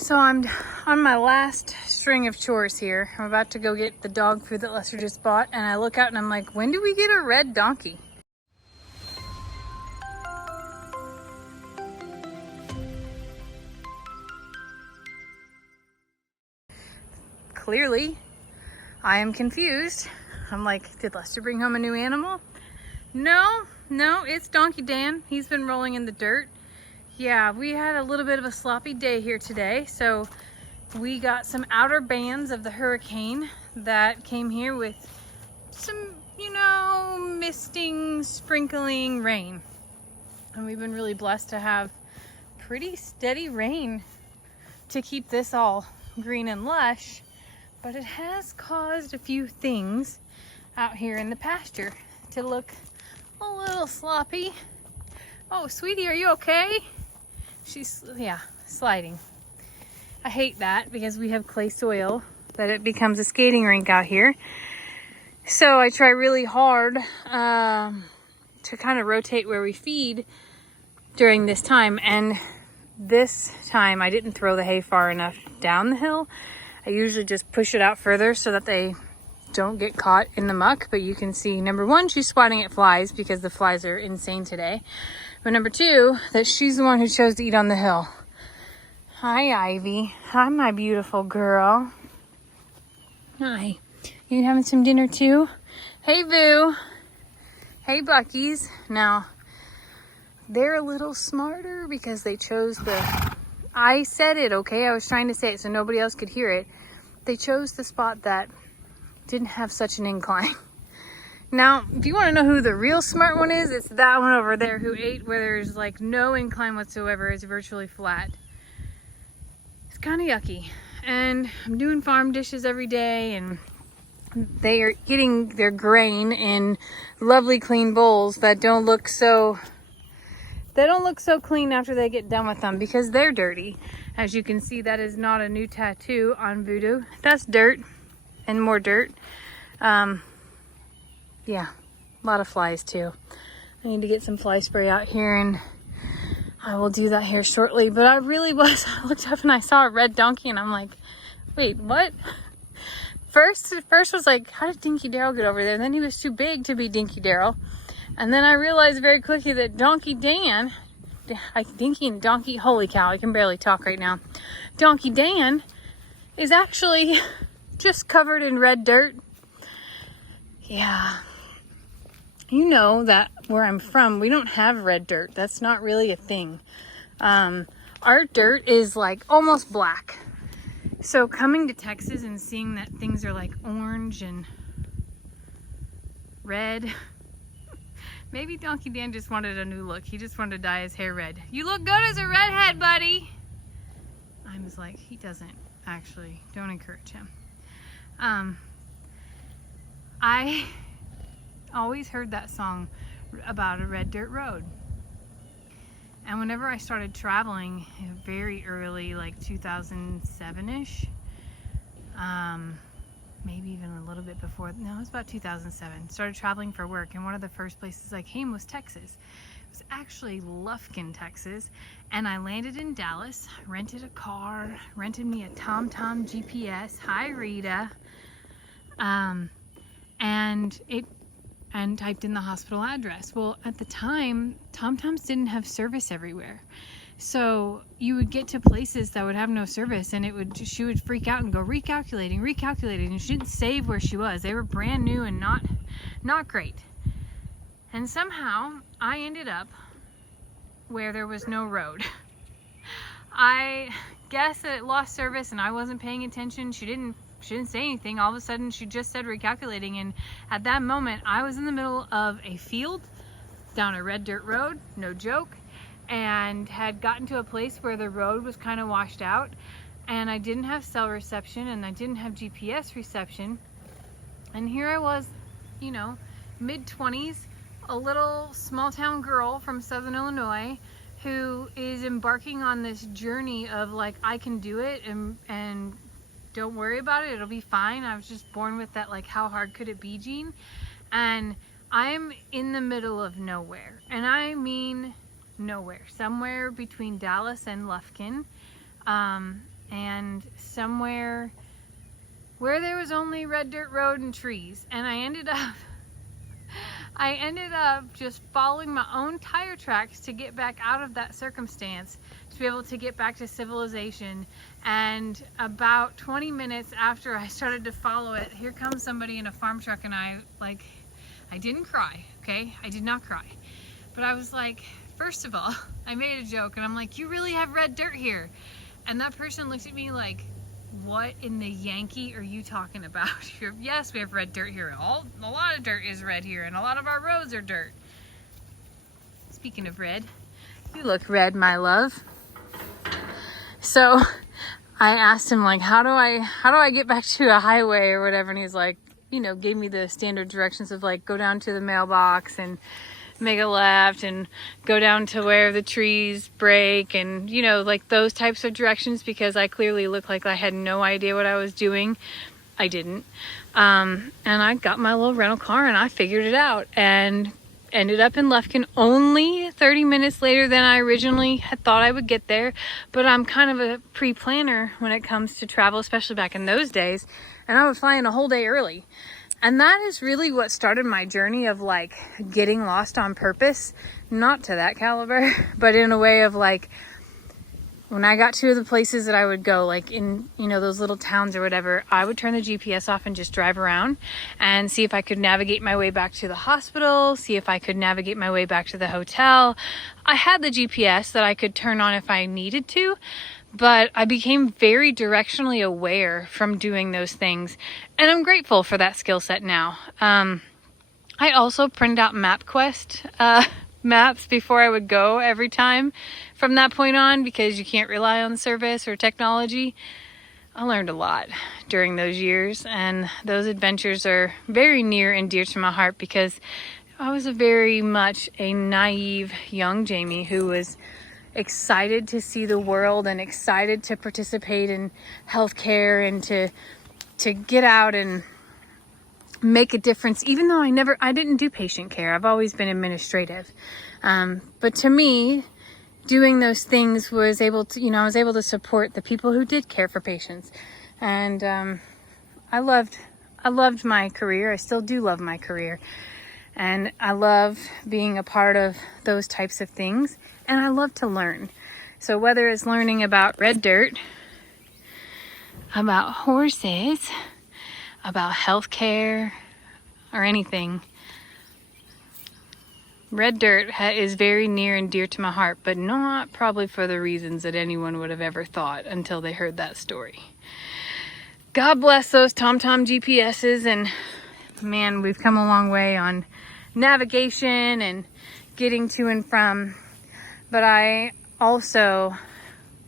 So I'm on my last string of chores here. I'm about to go get the dog food that Lester just bought, and I look out and I'm like, when do we get a red donkey? Clearly, I am confused. I'm like, did Lester bring home a new animal? No, it's Donkey Dan. He's been rolling in the dirt. Yeah, we had a little bit of a sloppy day here today, so we got some outer bands of the hurricane that came here with some, misting, sprinkling rain. And we've been really blessed to have pretty steady rain to keep this all green and lush, but it has caused a few things out here in the pasture to look a little sloppy. Oh, sweetie, are you okay? She's, sliding. I hate that because we have clay soil that it becomes a skating rink out here. So I try really hard to kind of rotate where we feed during this time. And this time I didn't throw the hay far enough down the hill. I usually just push it out further so that they don't get caught in the muck. But you can see, number one, she's swatting at flies because the flies are insane today. But number two, that she's the one who chose to eat on the hill. Hi, Ivy. Hi, my beautiful girl. Hi. You having some dinner too? Hey, Boo. Hey, Buckies. Now, they're a little smarter because they chose I said it, okay? I was trying to say it so nobody else could hear it. They chose the spot that didn't have such an incline. Now, if you want to know who the real smart one is, it's that one over there who ate where there's like no incline whatsoever. It's virtually flat. It's kind of yucky. And I'm doing farm dishes every day, and they are getting their grain in lovely clean bowls that don't look so clean after they get done with them because they're dirty. As you can see, that is not a new tattoo on Voodoo. That's dirt and more dirt. Yeah, a lot of flies too. I need to get some fly spray out here, and I will do that here shortly. But I looked up and I saw a red donkey, and I'm like, wait, what? First was like, how did Dinky Daryl get over there? And then he was too big to be Dinky Daryl. And then I realized very quickly that Donkey Dan, Dinky and Donkey, holy cow, I can barely talk right now. Donkey Dan is actually just covered in red dirt. Yeah. You know that where I'm from, we don't have red dirt. That's not really a thing. Our dirt is like almost black. So coming to Texas and seeing that things are like orange and red, maybe Donkey Dan just wanted a new look. He just wanted to dye his hair red. You look good as a redhead, buddy. I was like, he doesn't actually. Don't encourage him. I always heard that song about a red dirt road. And whenever I started traveling very early, like 2007-ish, maybe even a little bit before, no, it was about 2007, started traveling for work, and one of the first places I came was Texas. It was actually Lufkin, Texas, and I landed in Dallas, rented a car, rented me a TomTom GPS, hi Rita, and typed in the hospital address. Well, at the time, TomToms didn't have service everywhere. So you would get to places that would have no service, and she would freak out and go recalculating, and she didn't save where she was. They were brand new and not great. And somehow I ended up where there was no road. I guess it lost service and I wasn't paying attention. She didn't say anything. All of a sudden she just said recalculating, and at that moment I was in the middle of a field down a red dirt road, no joke, and had gotten to a place where the road was kind of washed out, and I didn't have cell reception and I didn't have GPS reception. And here I was, mid-20s, a little small town girl from Southern Illinois who is embarking on this journey of like, I can do it, and don't worry about it, it'll be fine. I was just born with that, like, how hard could it be gene. And I'm in the middle of nowhere, and I mean nowhere, somewhere between Dallas and Lufkin. and somewhere where there was only red dirt road and trees. And I ended up just following my own tire tracks to get back out of that circumstance, to be able to get back to civilization. And about 20 minutes after I started to follow it, here comes somebody in a farm truck, and I didn't cry, okay? I did not cry. But I was like, first of all, I made a joke, and I'm like, you really have red dirt here? And that person looked at me like, what in the Yankee are you talking about? Yes, we have red dirt here. A lot of dirt is red here, and a lot of our roads are dirt. Speaking of red, you look red, my love. So I asked him, like, how do I get back to a highway or whatever? And he's like, you know, gave me the standard directions of like, go down to the mailbox and make a left and go down to where the trees break, and you know, like those types of directions, because I clearly looked like I had no idea what I was doing. I didn't. And I got my little rental car and I figured it out and ended up in Lufkin only 30 minutes later than I originally had thought I would get there. But I'm kind of a pre-planner when it comes to travel, especially back in those days, and I was flying a whole day early. And that is really what started my journey of like getting lost on purpose. Not to that caliber, but in a way of like, when I got to the places that I would go, like in, you know, those little towns or whatever, I would turn the GPS off and just drive around and see if I could navigate my way back to the hospital, see if I could navigate my way back to the hotel. I had the GPS that I could turn on if I needed to, but I became very directionally aware from doing those things, and I'm grateful for that skill set now. I also printed out MapQuest maps before I would go every time from that point on, because you can't rely on service or technology. I learned a lot during those years, and those adventures are very near and dear to my heart, because I was very much a naive young Jamie who was excited to see the world and excited to participate in healthcare and to get out and make a difference, even though I didn't do patient care. I've always been administrative. But to me, doing those things was able to, I was able to support the people who did care for patients. And I loved my career. I still do love my career. And I love being a part of those types of things. And I love to learn. So whether it's learning about red dirt, about horses, about healthcare, or anything, red dirt is very near and dear to my heart, but not probably for the reasons that anyone would have ever thought until they heard that story. God bless those TomTom GPSs, and man, we've come a long way on navigation and getting to and from. But I also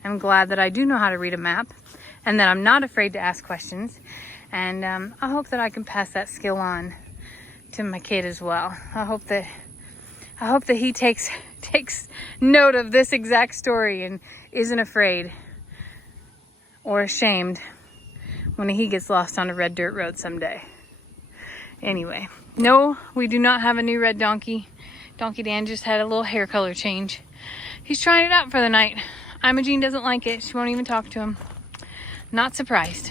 am glad that I do know how to read a map and that I'm not afraid to ask questions. And I hope that I can pass that skill on to my kid as well. I hope that he takes note of this exact story and isn't afraid or ashamed when he gets lost on a red dirt road someday. Anyway, no, we do not have a new red donkey. Donkey Dan just had a little hair color change. He's trying it out for the night. Imogene doesn't like it. She won't even talk to him. Not surprised.